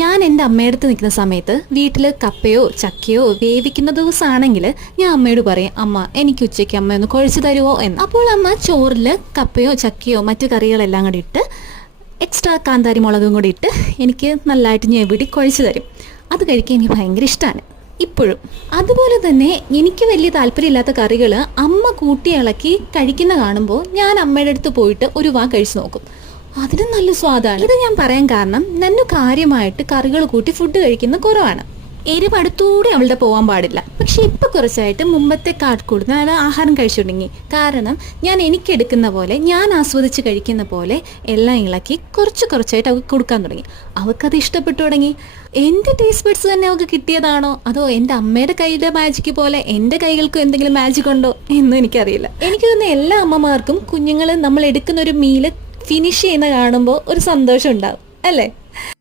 ഞാൻ എൻ്റെ അമ്മയടുത്ത് നിൽക്കുന്ന സമയത്ത് വീട്ടിൽ കപ്പയോ ചക്കയോ വേവിക്കുന്ന ദിവസമാണെങ്കിൽ ഞാൻ അമ്മയോട് പറയും, അമ്മ എനിക്ക് ഉച്ചയ്ക്ക് അമ്മ ഒന്ന് കുഴച്ച് തരുമോ എന്ന്. അപ്പോൾ അമ്മ ചോറിൽ കപ്പയോ ചക്കയോ മറ്റു കറികളെല്ലാം കൂടി ഇട്ട് എക്സ്ട്രാ കാന്താരി മുളകും കൂടി ഇട്ട് എനിക്ക് നല്ലതായിട്ട് ഞെവിടി കുഴച്ച് തരും. അത് കഴിക്കാൻ എനിക്ക് ഭയങ്കര ഇഷ്ടമാണ് ഇപ്പോഴും. അതുപോലെ തന്നെ എനിക്ക് വലിയ താല്പര്യമില്ലാത്ത കറികൾ അമ്മ കൂട്ടി ഇളക്കി കഴിക്കുന്ന കാണുമ്പോൾ ഞാൻ അമ്മയുടെ അടുത്ത് പോയിട്ട് ഒരു വാ കഴിച്ചു നോക്കും. അതിനും നല്ല സ്വാദാണ്. ഇത് ഞാൻ പറയാൻ കാരണം നന്നു കാര്യമായിട്ട് കറികൾ കൂട്ടി ഫുഡ് കഴിക്കുന്ന കുറവാണ്. എരിവ് അടുത്തൂടെ അവളുടെ പോകാൻ പാടില്ല. പക്ഷെ ഇപ്പൊ കുറച്ചായിട്ട് മുമ്പത്തെ കൂടുതൽ അത് ആഹാരം കഴിച്ചു തുടങ്ങി. കാരണം ഞാൻ എനിക്കെടുക്കുന്ന പോലെ, ഞാൻ ആസ്വദിച്ച് കഴിക്കുന്ന പോലെ എല്ലാം ഇളക്കി കുറച്ചായിട്ട് അവൾക്ക് കൊടുക്കാൻ തുടങ്ങി. അവൾക്കത് ഇഷ്ടപ്പെട്ടു തുടങ്ങി. എൻ്റെ ടേസ്റ്റ് ബഡ്സ് തന്നെ അവൾക്ക് കിട്ടിയതാണോ അതോ എൻ്റെ അമ്മയുടെ കൈയുടെ മാജിക്ക് പോലെ എൻ്റെ കൈകൾക്കും എന്തെങ്കിലും മാജിക് ഉണ്ടോ എന്നും എനിക്കറിയില്ല. എനിക്ക് തോന്നുന്ന എല്ലാ അമ്മമാർക്കും കുഞ്ഞുങ്ങൾ നമ്മൾ എടുക്കുന്ന ഒരു മീല് ഫിനിഷ് ചെയ്യുന്ന കാണുമ്പോൾ ഒരു സന്തോഷം ഉണ്ടാവും അല്ലേ?